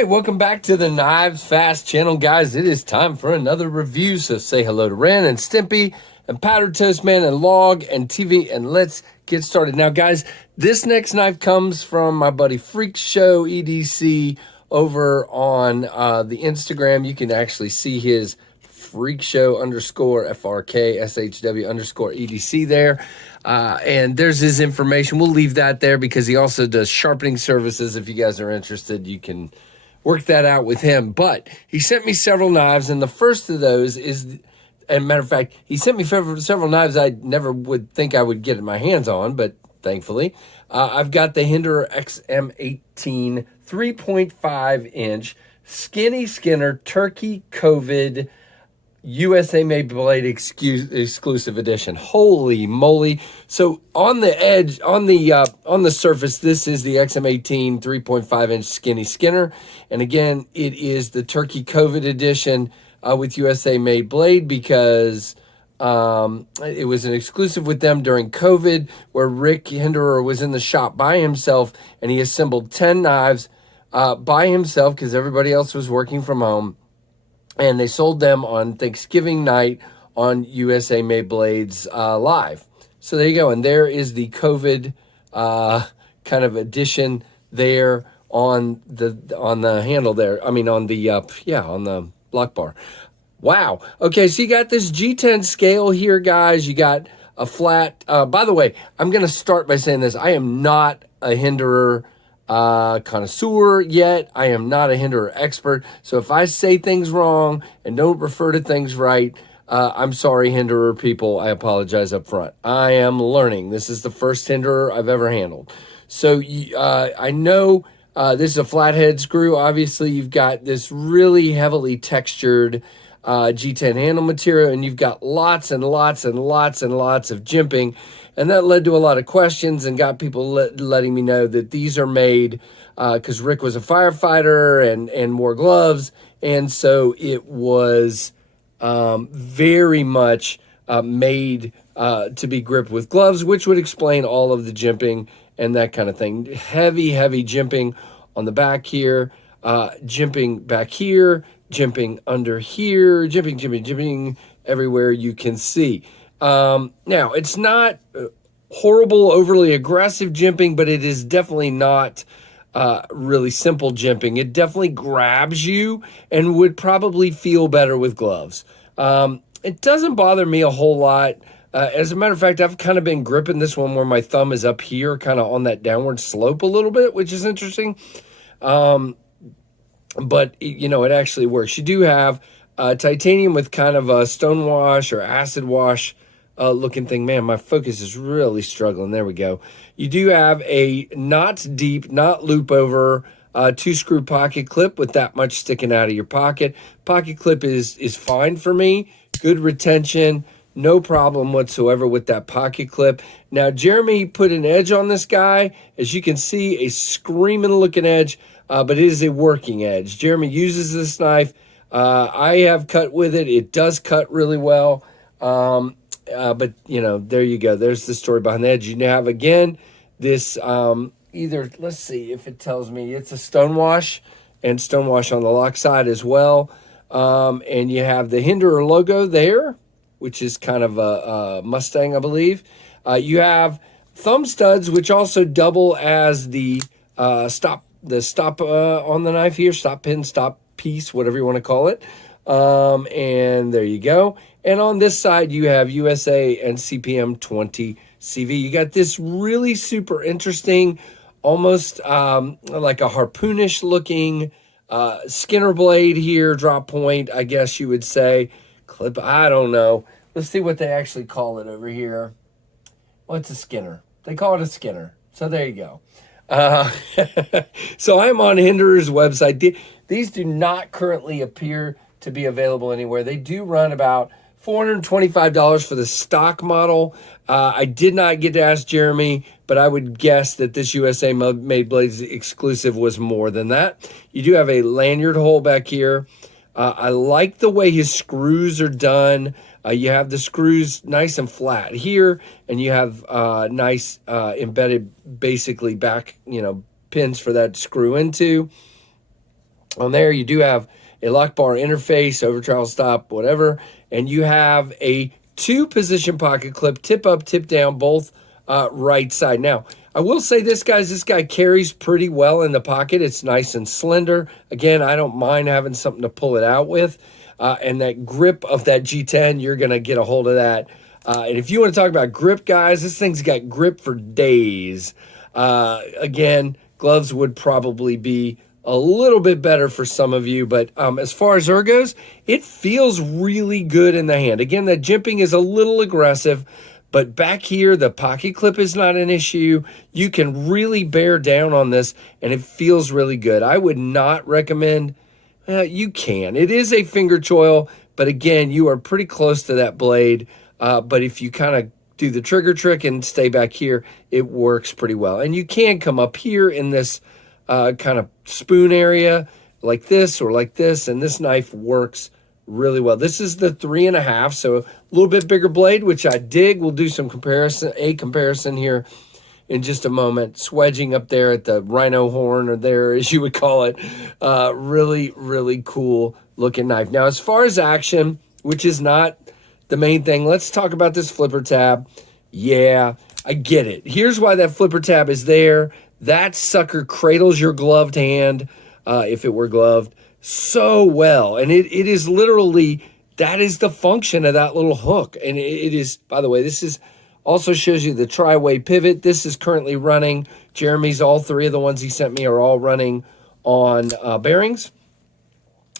right, welcome back to the KnivesFAST channel, guys. It is time for another review, so say hello to Ren and Stimpy and Powder Toast Man and Log and TV, and let's get started. Now, guys, this next knife comes from my buddy Freak Show EDC over on the Instagram. You can actually see his Freak Show _ FRKSHW _ EDC there. And there's his information. We'll leave that there because he also does sharpening services. If you guys are interested, you can work that out with him. But he sent me several knives, and the first of those is, and matter of fact, he sent me several knives I never would think I would get my hands on, but thankfully. I've got the Hinderer XM18 3.5 inch skinny skinner Turkey COVID USA made blade exclusive edition. Holy moly. So on the edge, on the surface, this is the XM18 3.5 inch skinny skinner. And again, it is the Turkey COVID edition with USA made blade because it was an exclusive with them during COVID where Rick Hinderer was in the shop by himself and he assembled 10 knives by himself because everybody else was working from home. And they sold them on Thanksgiving night on USA Made Blades Live. So there you go. And there is the COVID kind of edition there on the handle there. I mean, on the, on the block bar. Wow. Okay, so you got this G10 scale here, guys. You got a flat. By the way, I'm going to start by saying this. I am not a Hinderer connoisseur yet. I am not a Hinderer expert. So if I say things wrong and don't refer to things right, I'm sorry, Hinderer people. I apologize up front. I am learning. This is the first Hinderer I've ever handled. So I know this is a flathead screw. Obviously, you've got this really heavily textured G10 handle material, and you've got lots and lots and lots and lots of jimping. And that led to a lot of questions and got people letting me know that these are made because Rick was a firefighter and wore gloves. And so it was very much made to be gripped with gloves, which would explain all of the jimping and that kind of thing. Heavy, heavy jimping on the back here, jimping back here, jimping under here, jimping everywhere you can see. Now, it's not horrible, overly aggressive jimping, but it is definitely not really simple jimping. It definitely grabs you and would probably feel better with gloves. It doesn't bother me a whole lot. As a matter of fact, I've kind of been gripping this one where my thumb is up here, kind of on that downward slope a little bit, which is interesting. But, it actually works. You do have titanium with kind of a stone wash or acid wash looking thing. Man, my focus is really struggling. There we go. You do have a not deep, not loop over 2-screw pocket clip with that much sticking out of your pocket. Pocket clip is fine for me. Good retention. No problem whatsoever with that pocket clip. Now, Jeremy put an edge on this guy. As you can see, a screaming looking edge, but it is a working edge. Jeremy uses this knife. I have cut with it. It does cut really well. But, there you go. There's the story behind the edge. You have, again, this either, let's see if it tells me, it's a stonewash and stonewash on the lock side as well. And you have the Hinderer logo there, which is kind of a Mustang, I believe. You have thumb studs, which also double as the stop on the knife here, stop pin, stop piece, whatever you want to call it. And there you go. And on this side, you have USA and CPM 20 CV. You got this really super interesting, almost like a harpoonish looking Skinner blade here, drop point, I guess you would say. Clip, I don't know. Let's see what they actually call it over here. Well, it's a Skinner. They call it a Skinner. So there you go. So I'm on Hinderer's website. These do not currently appear to be available anywhere. They do run about $425 for the stock model. I did not get to ask Jeremy, but I would guess that this USA Made Blades exclusive was more than that. You do have a lanyard hole back here. I like the way his screws are done. You have the screws nice and flat here, and you have nice embedded, basically back, pins for that to screw into. On there, you do have a lock bar interface, over travel stop, whatever, and you have a 2-position pocket clip, tip up, tip down, both right side. Now, I will say this, guys, this guy carries pretty well in the pocket. It's nice and slender. Again, I don't mind having something to pull it out with. And that grip of that G10, you're going to get a hold of that. And if you want to talk about grip, guys, this thing's got grip for days. Again, gloves would probably be a little bit better for some of you, but as far as ergos, it feels really good in the hand. Again, that jimping is a little aggressive, but back here, the pocket clip is not an issue. You can really bear down on this, and it feels really good. I would not recommend, you can. It is a finger choil, but again, you are pretty close to that blade. But if you kind of do the trigger trick and stay back here, it works pretty well. And you can come up here in this kind of spoon area like this or like this, and this knife works really well. This is the 3.5, so a little bit bigger blade, which I dig. We'll do some comparison here in just a moment. Swedging up there at the rhino horn, or there as you would call it. Really, really cool looking knife. Now, as far as action, which is not the main thing, let's talk about this flipper tab. Yeah, I get it. Here's why that flipper tab is there. That sucker cradles your gloved hand, if it were gloved, so well. And it is literally, that is the function of that little hook. And it is, by the way, this is also shows you the tri-way pivot. This is currently running. Jeremy's, all 3 of the ones he sent me are all running on bearings.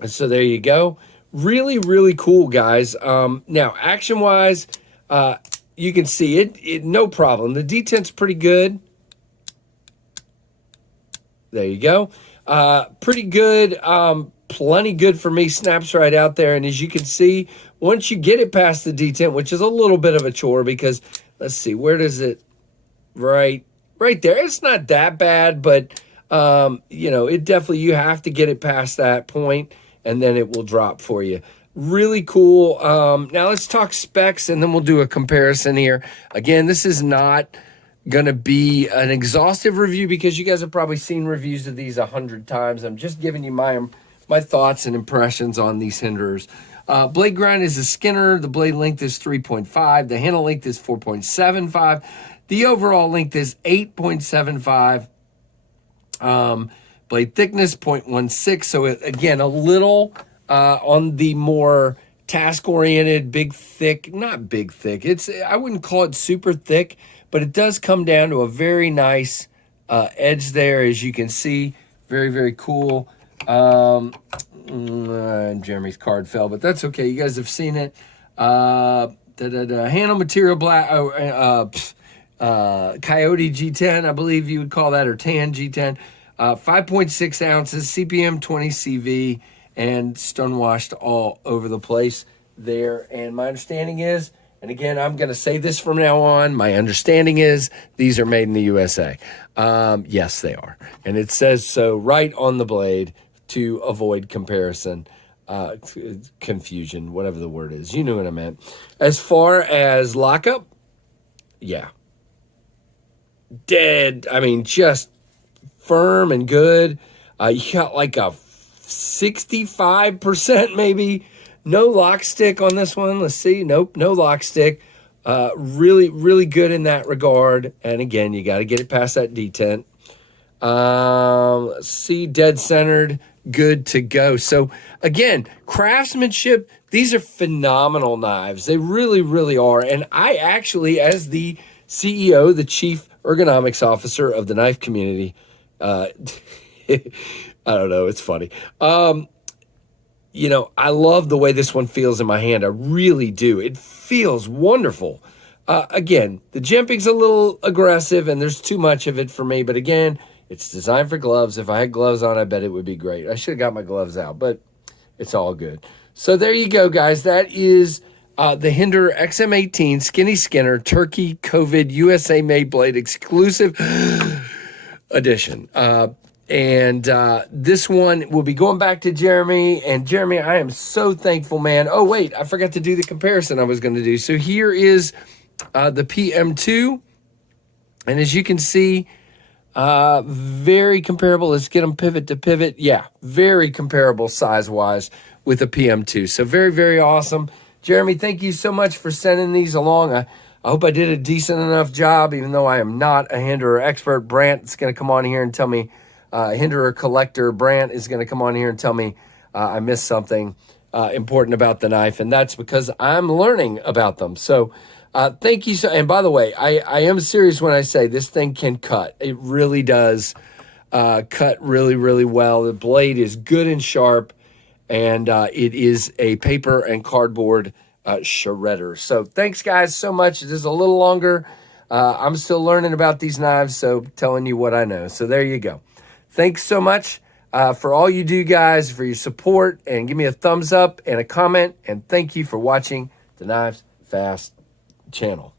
And so there you go. Really, really cool, guys. Now, action-wise, you can see it, no problem. The detent's pretty good. There you go. Pretty good. Plenty good for me. Snaps right out there. And as you can see, once you get it past the detent, which is a little bit of a chore because, let's see, where does it, right there. It's not that bad, but, you know, it definitely, you have to get it past that point and then it will drop for you. Really cool. Now let's talk specs and then we'll do a comparison here. Again, this is not going to be an exhaustive review because you guys have probably seen reviews of these 100 times. I'm just giving you my thoughts and impressions on these Hinderers. Blade grind is a Skinner. The blade length is 3.5. The handle length is 4.75. The overall length is 8.75. Blade thickness 0.16. So again, a little on the more task-oriented, big, thick, not big, thick. I wouldn't call it super thick, but it does come down to a very nice edge there, as you can see. Very, very cool. Jeremy's card fell, but that's okay. You guys have seen it. Handle material black, Coyote G10, I believe you would call that, or Tan G10. 5.6 ounces, CPM 20 CV, and stonewashed all over the place there. And my understanding is, and again, I'm going to say this from now on, my understanding is these are made in the USA. Yes, they are. And it says so right on the blade to avoid comparison, confusion, whatever the word is. You know what I meant. As far as lockup, yeah. Dead. I mean, just firm and good. You got like a 65% maybe. No lock stick on this one. Let's see. Nope, no lock stick. Really, really good in that regard. And again, you got to get it past that detent. Let's see. Dead centered. Good to go. So again, craftsmanship, these are phenomenal knives. They really, really are. And I actually, as the CEO, the Chief Ergonomics Officer of the knife community, I don't know, it's funny. You know, I love the way this one feels in my hand. I really do. It feels wonderful. Again, the jimping's a little aggressive and there's too much of it for me. But again, it's designed for gloves. If I had gloves on, I bet it would be great. I should have got my gloves out, but it's all good. So there you go, guys. That is the Hinderer XM18 Skinny Skinner Turkey COVID USA made blade exclusive edition. And this one will be going back to Jeremy. And Jeremy, I am so thankful, man. Oh, wait, I forgot to do the comparison I was going to do. So here is the PM2. And as you can see, Very comparable. Let's get them pivot to pivot. Yeah, very comparable size-wise with a PM2. So very, very awesome. Jeremy, thank you so much for sending these along. I hope I did a decent enough job, even though I am not a Hinderer expert. Brant is going to come on here and tell me, Hinderer collector Brant is going to come on here and tell me I missed something important about the knife, and that's because I'm learning about them. So thank you. So, and by the way, I am serious when I say this thing can cut. It really does cut really, really well. The blade is good and sharp, and it is a paper and cardboard shredder. So thanks, guys, so much. This is a little longer. I'm still learning about these knives, so telling you what I know. So there you go. Thanks so much for all you do, guys, for your support, and give me a thumbs up and a comment, and thank you for watching the Knives Fast channel.